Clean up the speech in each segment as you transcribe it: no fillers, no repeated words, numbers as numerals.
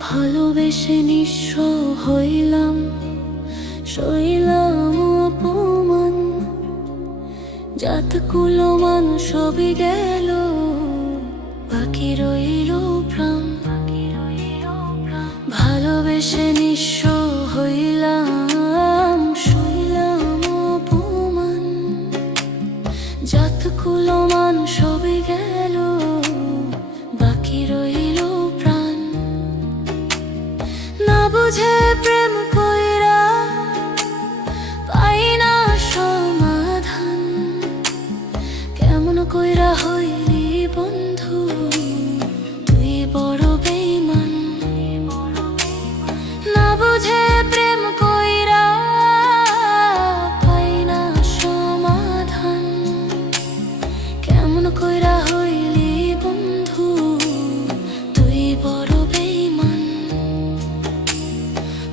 ভালোবেসে নিঃস্ব হইলাম, সইলাম অপমান। জাতকুলো মান সবই গেল, বাকি রইল প্রাণ। ভালোবেসে নিঃস্ব হইলাম, সইলাম অপমান। জাতকুলো মান সবই গেল, বাকি রইল প্রাণ। না বুঝে প্রেম কইরা পাই না সমাধান। কেমন কইরা হইলি বন্ধু, তুই বড় বেঈমান। না বুঝে প্রেম কইরা পাই না সমাধান। কেমন কইরা হইলি বন্ধু, তুই বড় বেঈমান।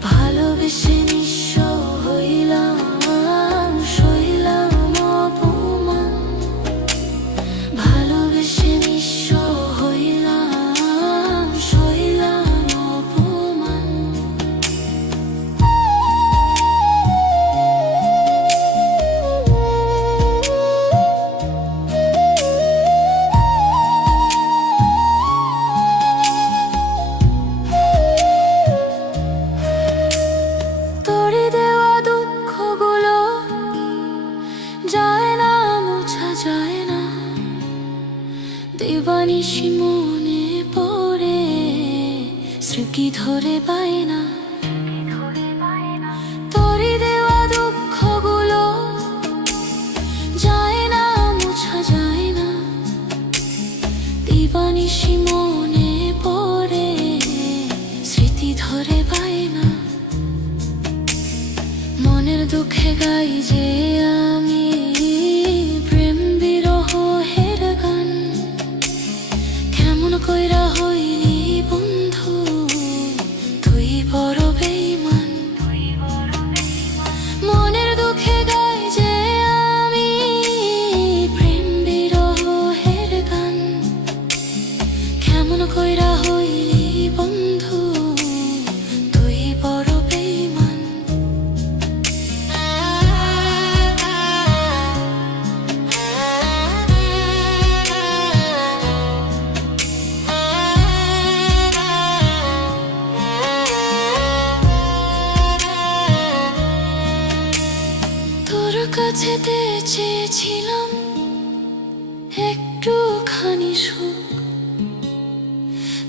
ভালোবেসে নিঃস্ব হইলাম, সইলাম অপমান। ভালোবেসে নিঃস্ব হইলাম, সইলাম অপমান। তোরে দেওয়া দুঃখগুলো যায় না, মোছা যায় না। দিবানিশি মনে পড়ে, স্মৃতি ধরে পায় না। তোরে দেওয়া দুঃখগুলো যায় না, মোছা যায় না। দিবানিশি মনে পড়ে, স্মৃতি ধরে পায় না। মনের দুঃখে গাই যে আমি প্রেম বিরহের গান। কেমন কইরা হইলি বন্ধু, তুই বড় বেঈমান। মনের দুঃখে গাই যে আমি প্রেম বিরহের গান। কেমন কইরা হইলি বন্ধু, তুই বড় বেঈমান। তোর কাছে চেয়েছিলাম একটুখানি সুখ,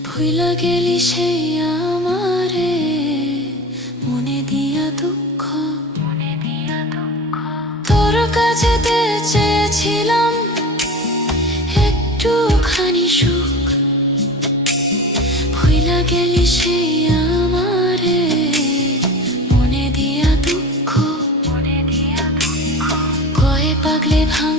ভুইলা গেলি সেই আমারে, মনে দিয়া দুঃখ। তোর কাছে চেয়েছিলাম একটুখানি সুখ, ভুইলা গেলি সেই আমারে, মনে দিয়া দুঃখ। কয়ে পাগলে ভাঙ